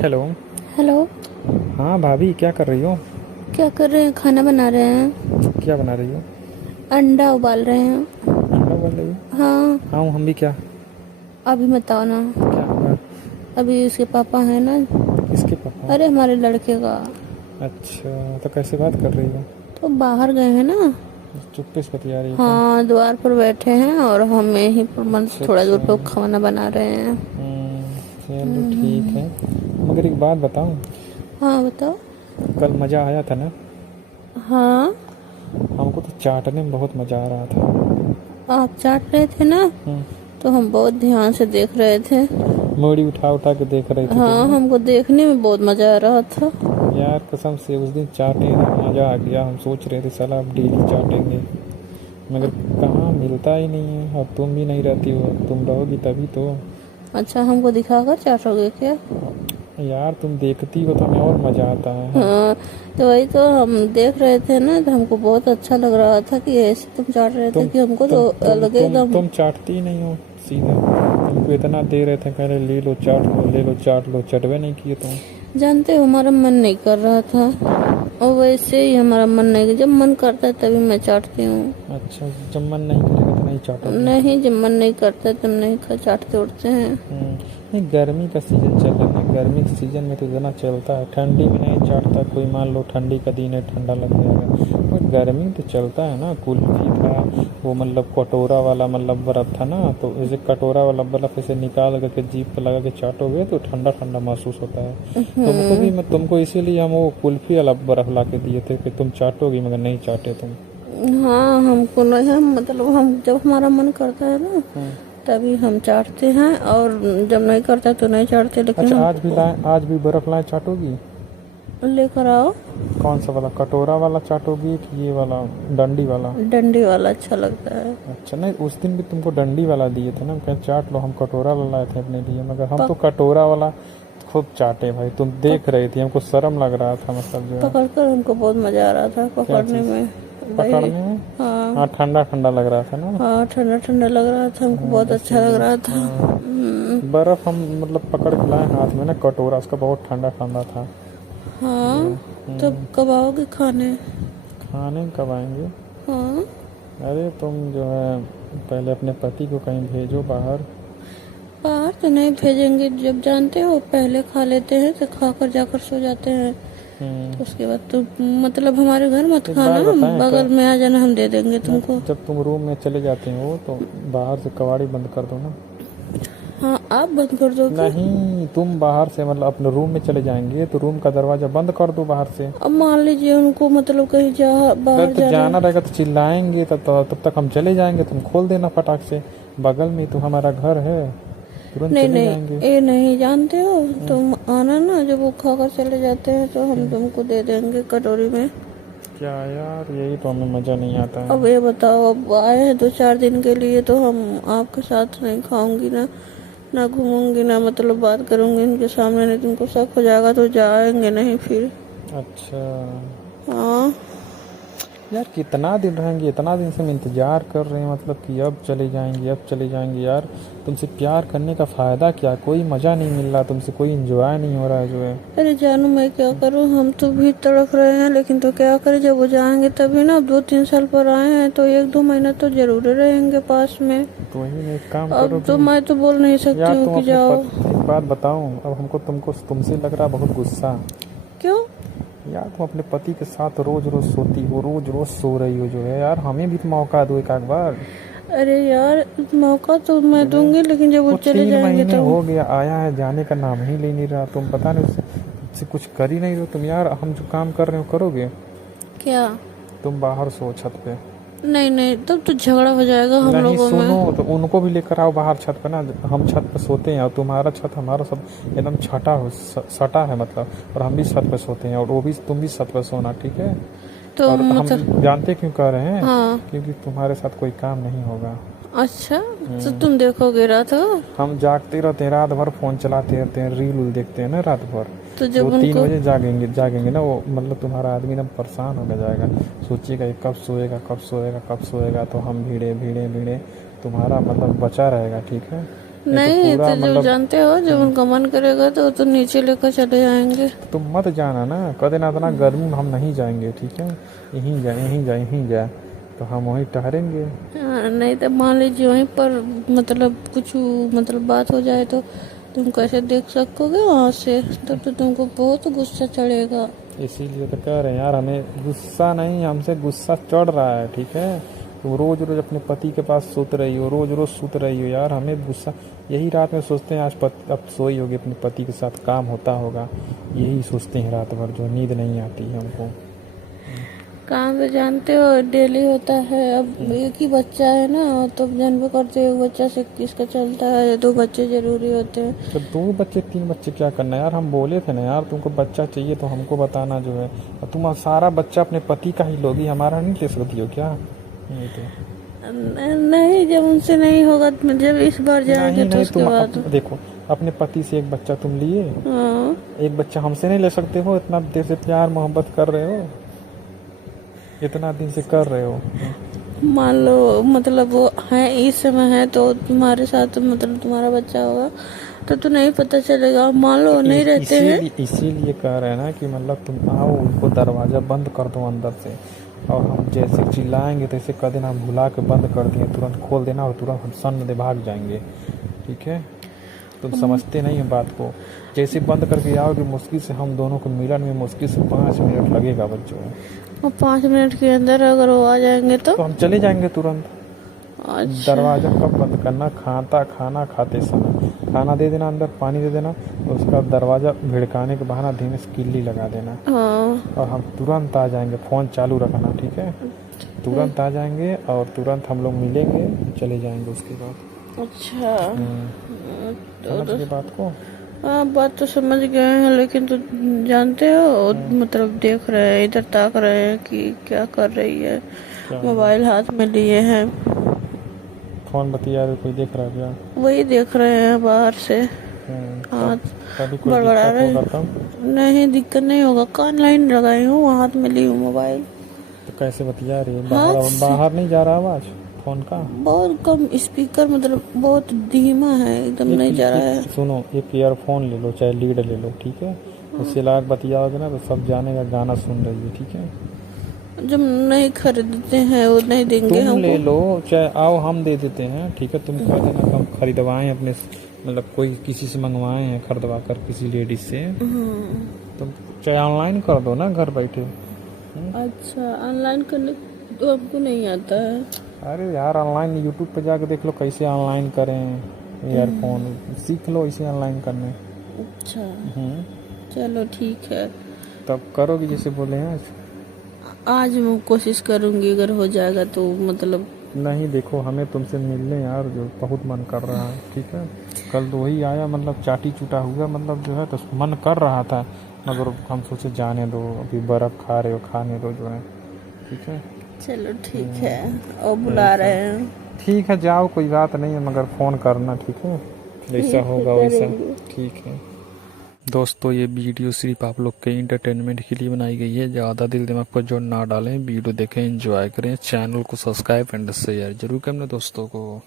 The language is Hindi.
हेलो। हेलो। हाँ भाभी, क्या कर रही हो? क्या कर रहे हैं? खाना बना रहे हैं। क्या बना रही हो? अंडा उबाल रहे हैं। अंडा उबाल रही हो? हाँ। हाँ, हम भी। क्या अभी बताओ ना। क्या होगा? अभी उसके पापा हैं ना। किसके पापा? अरे हमारे लड़के का। अच्छा, तो कैसे बात कर रही हो? तो बाहर गए हैं ना। चुप्पे से बतिया रही हो क्या? हाँ, द्वार पर बैठे हैं और हम यहीं पर अच्छा थोड़ा अच्छा। दूर पर खाना बना रहे हैं। चलो ठीक है। मगर एक बात बताऊं, हाँ बताओ। कल मज़ा आया था ना? हाँ। हमको तो चाटने में बहुत मज़ा आ रहा था। आप चाट रहे थे ना, हम्म, तो हम बहुत ध्यान से देख रहे थे। मूड़ी उठा उठा के देख रही थी तुम हाँ, ना? हमको देखने में बहुत मजा आ रहा था। यार कसम से उस दिन चाटे ना, मज़ा आ गया। हम सोच रहे थे साला अब डेली चाटेंगे, मगर कहाँ मिलता ही नहीं है। और तुम भी नहीं रहती हो, तुम रहोगी तभी तो। अच्छा, हमको दिखाकर चाटोगे क्या? यार तुम देखती हो तो हमें और मज़ा आता है। हाँ, तो वही तो हम देख रहे थे ना, तो हमको बहुत अच्छा लग रहा था कि ऐसे तुम चाट रहे थे तुम कि हमको तुम तो तुम अलग तुम एकदम। तुम चाटती ही नहीं हो सीधा। तुमको इतना दे रहे थे, कह रहे ले लो चाट लो, ले लो चाट लो, चटवे नहीं किए तुम। जानते हो, हमारा मन नहीं कर रहा था। और वैसे ही हमारा मन नहीं, जब मन करता है तभी मैं चाटती हूँ। अच्छा, जब मन नहीं करेगा तो नहीं चाटोगे? नहीं, जब मन नहीं करता है तब नहीं चाटते उठते हैं। नहीं, गर्मी का सीज़न चल रहा है। गर्मी के सीज़न में तो इतना चलता है, ठंडी में नहीं चाटता कोई। मान लो ठंडी का दिन है, ठंडा लग जाएगा, और गर्मी में तो चलता है ना। कुल्फी था वो, मतलब कटोरा वाला, मतलब बर्फ़ था ना, तो ऐसे कटोरा वाला बर्फ़ ऐसे निकाल करके जीभ पे लगा के चाटोगे तो ठंडा ठंडा महसूस होता है। तुमको भी, मैं तुमको इसीलिए हम वो कुल्फी वाला बर्फ़ ला के दिए थे कि तुम चाटोगी, मगर नहीं चाटे तुम। हाँ, हमको नहीं, हम मतलब हम जब हमारा मन करता है ना हम्म। तभी हम चाटते हैं, और जब नहीं करता तो नहीं चाटते, लेकिन अच्छा, हम आज भी लाए, आज भी बर्फ़ लाए चाटोगी? लेकर आओ। कौन सा वाला, कटोरा वाला चाटोगी कि ये वाला डंडी वाला? डंडी वाला अच्छा लगता है। अच्छा, नहीं उस दिन भी तुमको डंडी वाला दिए थे ना, हम कहें चाट लो। हम कटोरा वाला लाए थे अपने लिए, मगर हम तो पक, कटोरा वाला खूब चाटे भाई। तुम देख रही थी, हमको शर्म लग रहा था, मतलब जो है। पकड़ कर हमको बहुत मजा आ रहा था क्या पकड़ने चीज़? में। वही। पकड़ने में? हाँ। हाँ, ठंडा ठंडा लग रहा था ना। हाँ, ठंडा ठंडा लग रहा था, हमको बहुत अच्छा लग इसीलिए। रहा था। हाँ, बर्फ़ हम मतलब पकड़ के लाए हाथ में ना, कटोरा उसका बहुत ठंडा ठंडा था। हाँ, हम्म, तब कब आओगे खाने? खाने कब आएंगे? हाँ। अरे तुम जो है पहले अपने पति को कहीं भेजो बाहर। बाहर तो नहीं भेजेंगे, जब जानते हो पहले खा लेते हैं तो खाकर जाकर सो जाते हैं। हम्म, तो उसके बाद तो मतलब हमारे घर मत एक खाना, बात बताएं बगल में आ जाना, हम दे देंगे तुमको। जब तुम रूम में चले जाते हो तो बाहर से कबाड़ी बंद कर दो ना। हाँ, आप बंद कर दोगे? नहीं, तुम बाहर से मतलब अपने रूम में चले जाएंगे तो रूम का दरवाजा बंद कर दो बाहर से। अब मान लीजिए उनको मतलब कहीं अगर बाहर तो जाना। जाना रहेगा तो चिल्लाएंगे, तब तक हम चले जाएंगे। तुम खोल देना फटाक से, बगल में तो हमारा घर है, तुरंत नहीं चले नहीं, जाएंगे। ये नहीं जानते हो तुम, आना ना, जब वो खाकर चले जाते हैं तो हम तुमको दे देंगे कटोरी में। क्या यार, यही तो हमें मज़ा नहीं आता है। अब ये बताओ, अब आए हैं 2-4 दिन के लिए, तो हम आपके साथ नहीं खाऊंगी ना, ना घूमूंगी, ना मतलब बात करूंगी इनके सामने, नहीं तुमको शक हो जाएगा तो जाएंगे नहीं फिर। अच्छा हाँ। यार, कितना दिन रहेंगे? इतना दिन से हम इंतज़ार कर रहे हैं, मतलब कि अब चले जाएंगे, अब चले जाएंगे। यार तुमसे प्यार करने का फ़ायदा क्या? कोई मज़ा नहीं मिल रहा तुमसे, कोई इंजॉय नहीं हो रहा है जो है। अरे जानू, मैं क्या करूँ, हम तो भी तड़प रहे हैं, लेकिन तो क्या करें, जब वो जाएंगे तभी ना। अब 2-3 साल पर आए हैं तो 1-2 महीना तो जरूर रहेंगे पास में। तो वही में एक काम करो अब तो कि मैं तो बोल नहीं सकती यार हूँ तुम कि अपने जाओ। एक बात बताऊं, अब हमको तुमको तुमसे लग रहा बहुत गुस्सा। क्यों? यार तुम अपने पति के साथ रोज रोज सोती हो, रोज रोज सो रही हो जो है। यार हमें भी तो मौका दो एक आध बार। अरे यार, मौका तो मैं जो है दूंगी, लेकिन जब वो वो चले 3 महीने जाएंगे तब। हो गया, आया है, जाने का नाम ही ले नहीं रहा। तुम पता नहीं उससे कुछ कर ही नहीं रहे हो तुम। यार हम जो काम कर रहे हो करोगे? क्या? तुम बाहर सो छत पे। नहीं नहीं, तब तो झगड़ा हो जाएगा हम नहीं लोगों सुनो, में। तो उनको भी लेकर आओ बाहर छत पे ना। हम छत पे सोते हैं और तुम्हारा छत हमारा सब एकदम छटा हो, सटा है मतलब। और हम भी छत पे सोते हैं, और वो भी, तुम भी छत पे सोना, ठीक है? तो और हम मतलब। जानते क्यों कह रहे हैं? हाँ। क्योंकि तुम्हारे साथ कोई काम नहीं होगा। अच्छा, तो तुम देखोगे रात को? हम जागते रहते हैं रात भर, फोन चलाते रहते हैं, रील उल देखते हैं ना रात भर। तो वो जब 3 बजे उनको। जागेंगे जागेंगे ना वो, मतलब तुम्हारा आदमी एकदम परेशान होकर जाएगा। सोचिएगा ये कब सोएगा, कब सोएगा, कब सोएगा। तो हम भीड़े भीड़े भीड़े, तुम्हारा मतलब बचा रहेगा, ठीक है? नहीं पूरा तो जब मतलब जानते हो जब उनका मन करेगा तो नीचे लेकर चले जाएंगे। तुम मत जाना ना, कदे ना इतना गर्मी में हम नहीं जाएंगे, ठीक है। यहीं जा तो हम वहीं ठहरेंगे। हाँ, नहीं तो मान लीजिए वहीं पर मतलब कुछ मतलब बात हो जाए तो तुम कैसे देख सकोगे वहां से, तब तो तुमको बहुत गुस्सा चढ़ेगा। इसीलिए तो कह रहे हैं यार, हमें गुस्सा नहीं, हमसे गुस्सा चढ़ रहा है, ठीक है। तुम रोज रोज अपने पति के पास सोत रही हो, रोज रोज सोत रही हो यार, हमें गुस्सा। यही रात में सोचते हैं आज अब सोई होगी अपने पति के साथ, काम होता होगा, यही सोचते हैं रात भर, जो नींद नहीं आती है हमको। काम तो जानते हो डेली होता है। अब एक ही बच्चा है ना, तो जानबे करते हो बच्चा से किसका चलता है, 2 बच्चे जरूरी होते हैं। तो 2 बच्चे 3 बच्चे क्या करना है यार, हम बोले थे ना यार तुमको बच्चा चाहिए तो हमको बताना जो है। और तुम सारा बच्चा अपने पति का ही लोगी, हमारा नहीं ले सकती हो क्या? नहीं तो नहीं, जब उनसे नहीं होगा तो जब इस बार जाएंगे तो नहीं उसके बाद। देखो, अपने पति से एक बच्चा तुम लिए, हाँ, एक बच्चा हमसे नहीं ले सकते हो? इतना देर से प्यार मोहब्बत कर रहे हो, इतना दिन से कर रहे हो। मान लो मतलब वो है इस समय है तो तुम्हारे साथ मतलब तुम्हारा बच्चा होगा तो नहीं पता चलेगा। मान लो नहीं रहते हैं। इसीलिए कह रहे हैं ना कि मतलब तुम आओ, उनको दरवाजा बंद कर दो अंदर से, और हम जैसे चिल्लाएंगे तैसे कर देना, हम भुला के बंद कर दिए, तुरंत खोल देना और तुरंत हम सन्न भाग जाएंगे, ठीक है। तुम समझते नहीं है बात को। जैसे बंद करके आओगे, मुश्किल से हम दोनों को मिलन में मुश्किल से 5 मिनट लगेगा बच्चों। और 5 मिनट के अंदर अगर वो आ जाएंगे तो हम चले जाएंगे तुरंत। अच्छा। दरवाजा कब बंद करना? खाना खाते समय खाना दे देना, अंदर पानी दे देना, तो उसका दरवाजा भिड़काने के बहाना धीमे से किल्ली लगा देना। हाँ, और हम तुरंत आ जाएंगे, फ़ोन चालू रखना, ठीक है। तुरंत आ जाएंगे और तुरंत हम लोग मिलेंगे, चले जाएंगे उसके बाद। अच्छा। समझ गए बात को? हाँ, बात तो समझ गए हैं, लेकिन तो जानते हो मतलब देख रहे हैं, इधर ताक रहे हैं कि क्या कर रही है। मोबाइल हाथ में लिए हैं, फोन बतिया रहे, कोई देख रहा है क्या? वही देख रहे हैं बाहर से। हाथ तभी कोई बड़बड़ा दिक्कत रहे होगा हैं। तब? नहीं, दिक्कत नहीं होगा, कान लाइन लगाई हूँ, हाथ में ली हूँ मोबाइल। तो कैसे बतिया रही है? हाथ से। बाहर नहीं जा रहा आवाज फोन का? बहुत कम स्पीकर, मतलब बहुत धीमा है, एकदम नहीं जा रहा है। सुनो, एक ईयरफोन ले लो, चाहे लीड ले लो, ठीक है। उससे लाग बतियाओगे ना तो सब जानेगा गाना सुन रही है, ठीक है। जब नहीं खरीदते हैं वो नहीं देंगे तुम ले हमको। लो, चाहे आओ हम दे देते हैं, ठीक है। तुम कह देना कि हम खरीदवाए अपने, मतलब कोई किसी से मंगवाए हैं खरीदवा कर, किसी लेडीज से। तुम चाहे ऑनलाइन कर दो ना घर बैठे। अच्छा, ऑनलाइन करने तो हमको नहीं आता है। अरे यार, ऑनलाइन यूट्यूब पे जाके देख लो कैसे ऑनलाइन करें ईयरफोन, सीख लो इसे ऑनलाइन करने। अच्छा, चलो ठीक है। तब करोगी जैसे बोले हैं आज मैं कोशिश करूंगी, अगर हो जाएगा तो मतलब। नहीं, देखो हमें तुमसे मिलने यार जो बहुत मन कर रहा है, ठीक है। कल तो वही आया, मतलब चाटी चूटा हुआ, मतलब जो है तो मन कर रहा था, मगर हम सोचे जाने दो, अभी बर्फ़ खा रहे हो, खाने दो जो है, ठीक है। चलो ठीक है, और बुला रहे हैं। ठीक है, जाओ, कोई बात नहीं है, मगर फ़ोन करना, ठीक है। जैसा होगा वैसा, ठीक है। दोस्तों, ये वीडियो सिर्फ आप लोग के इंटरटेनमेंट के लिए बनाई गई है, ज़्यादा दिल दिमाग पर जोर ना डालें, वीडियो देखें, एंजॉय करें, चैनल को सब्सक्राइब एंड शेयर जरूर करें दोस्तों को।